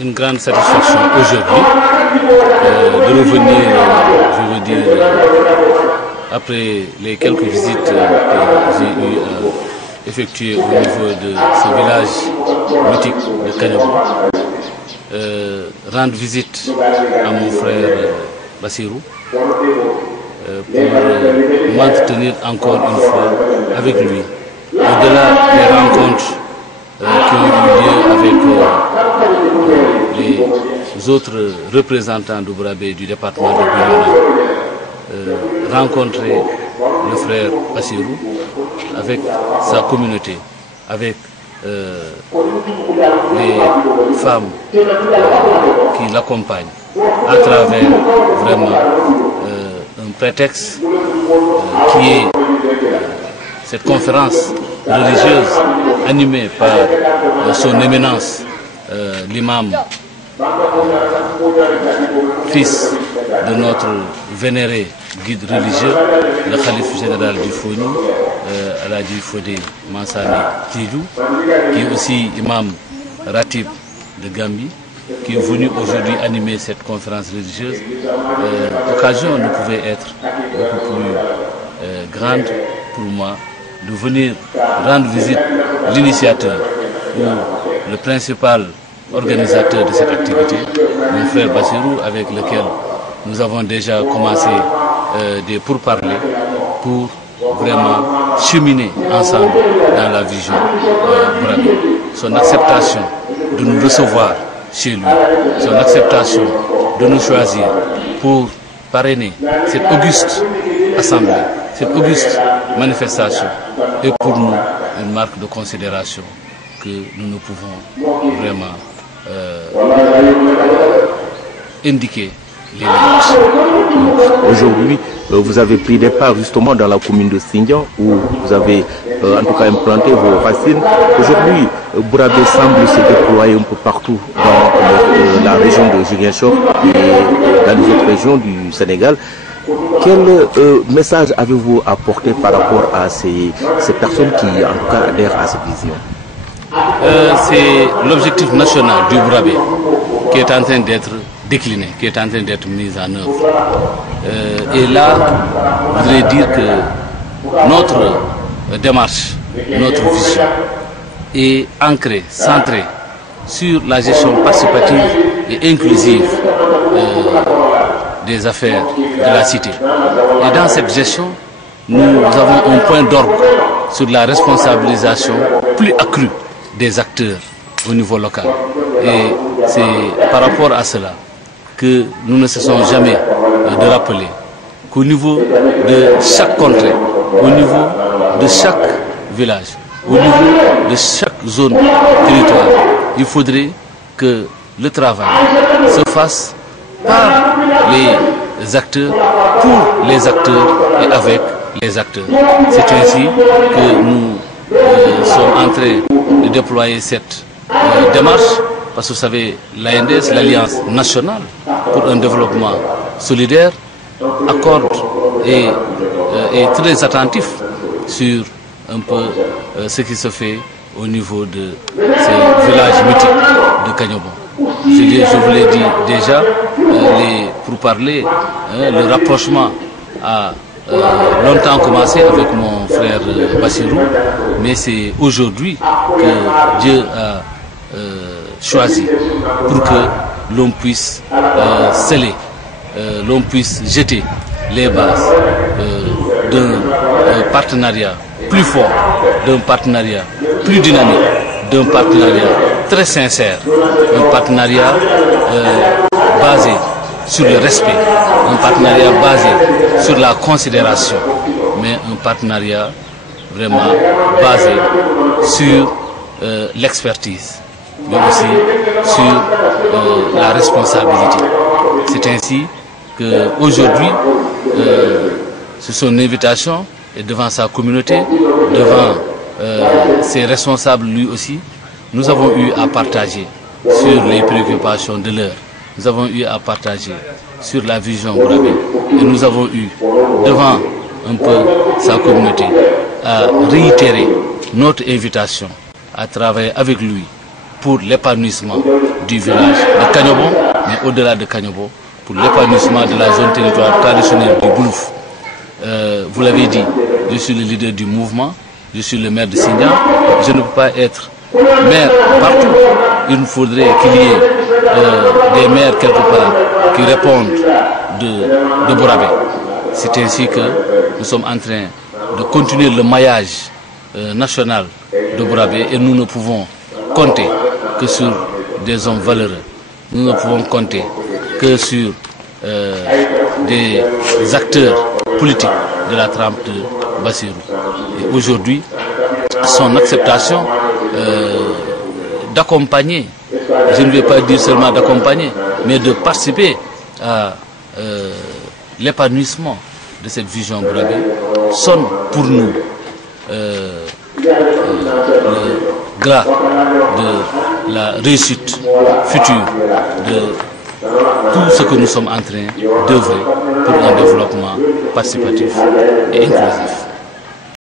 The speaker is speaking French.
une grande satisfaction aujourd'hui de revenir, je veux dire, après les quelques visites que j'ai eu à effectuer au niveau de ce village mythique de Kanyabon, rendre visite à mon frère Bassirou pour m'entretenir encore une fois avec lui. Au-delà des rencontres qui ont eu lieu avec les autres représentants du Bourabé du département de Bignona, rencontrer le frère Bassirou avec sa communauté, avec les femmes qui l'accompagnent à travers vraiment un prétexte qui est cette conférence religieuse animée par son éminence, l'imam, fils de notre vénéré guide religieux, le calife général du Foni, Aladji Fodé Mansani Tidjou, qui est aussi imam ratib de Gambie, qui est venu aujourd'hui animer cette conférence religieuse. L'occasion ne pouvait être beaucoup plus grande pour moi de venir rendre visite à l'initiateur ou le principal organisateur de cette activité, mon frère Bassirou, avec lequel nous avons déjà commencé des pourparlers pour vraiment cheminer ensemble dans la vision Bourabé. Son acceptation de nous recevoir chez lui, son acceptation de nous choisir pour parrainer cette auguste assemblée, cette auguste manifestation est pour nous une marque de considération que nous ne pouvons vraiment indiquer les limites. Aujourd'hui, vous avez pris des pas justement dans la commune de Sindian où vous avez en tout cas implanté vos racines. Aujourd'hui, Bourabé semble se déployer un peu partout dans la région de Ziguinchor et dans les autres régions du Sénégal. Quel message avez-vous apporté par rapport à ces personnes qui en tout cas adhèrent à cette vision? C'est l'objectif national du Bourabé qui est en train d'être décliné, qui est en train d'être mis en œuvre. Et là, je voudrais dire que notre démarche, notre vision est ancrée, centrée sur la gestion participative et inclusive des affaires de la cité. Et dans cette gestion, nous avons un point d'orgue sur la responsabilisation plus accrue des acteurs au niveau local. Et c'est par rapport à cela que nous ne cessons jamais de rappeler qu'au niveau de chaque contrée, au niveau de chaque village, au niveau de chaque zone territoire, il faudrait que le travail se fasse par les acteurs, pour les acteurs et avec les acteurs. C'est ainsi que nous sommes en train de déployer cette démarche, parce que vous savez, l'ANDS, l'Alliance nationale pour un développement solidaire, accorde et est très attentif sur un peu ce qui se fait au niveau de ces villages mythiques de Kanyabon. Je vous l'ai dit déjà, pour parler, le rapprochement a longtemps commencé avec mon frère Bassirou, mais c'est aujourd'hui que Dieu a choisi pour que l'on puisse sceller, l'on puisse jeter les bases d'un partenariat plus fort, d'un partenariat plus dynamique, d'un partenariat très sincère, un partenariat basé sur le respect, un partenariat basé sur la considération, mais un partenariat vraiment basé sur l'expertise, mais aussi sur la responsabilité. C'est ainsi qu'aujourd'hui, sur son invitation et devant sa communauté, devant ses responsables lui aussi, nous avons eu à partager sur les préoccupations de l'heure. Nous avons eu à partager sur la vision Bourabé. Et nous avons eu, devant un peu sa communauté, à réitérer notre invitation à travailler avec lui pour l'épanouissement du village de Kanyobon, mais au-delà de Kanyobon, pour l'épanouissement de la zone territoire traditionnelle du Goulouf. Vous l'avez dit, je suis le leader du mouvement, je suis le maire de Sindian, je ne peux pas être maire partout. Il nous faudrait qu'il y ait des maires quelque part qui répondent de Borabé. C'est ainsi que nous sommes en train de continuer le maillage national de Borabé et nous ne pouvons compter que sur des hommes valeureux. Nous ne pouvons compter que sur des acteurs politiques de la trempe de Bassirou. Et aujourd'hui, son acceptation d'accompagner, je ne vais pas dire seulement d'accompagner, mais de participer à l'épanouissement de cette vision Borabé sonne pour nous le gras de la réussite future de tout ce que nous sommes en train d'œuvrer pour un développement participatif et inclusif.